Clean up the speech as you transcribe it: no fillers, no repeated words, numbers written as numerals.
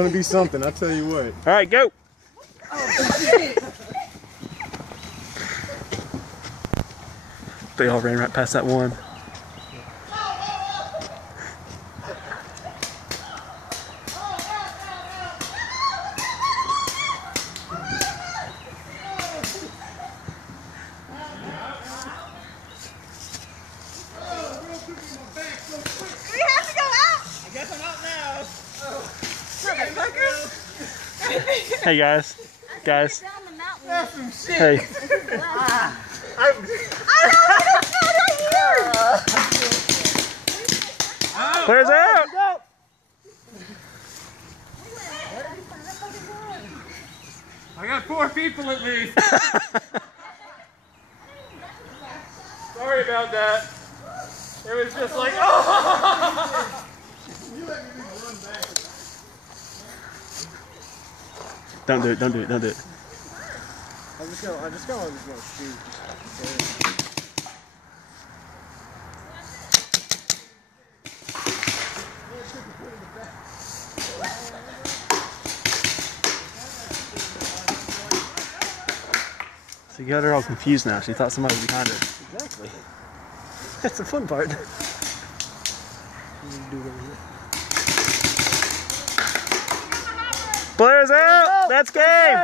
Gonna be something, I'll tell you what. All right, go. They all ran right past that one. Hey guys, hey. Players out. I got 4 people at least. Sorry about that. It was just like, oh! You let me run back. Don't do it, don't do it, don't do it. I just gonna shoot. So you got her all confused now. She thought somebody was behind her. Exactly. That's the fun part. Players out! That's game!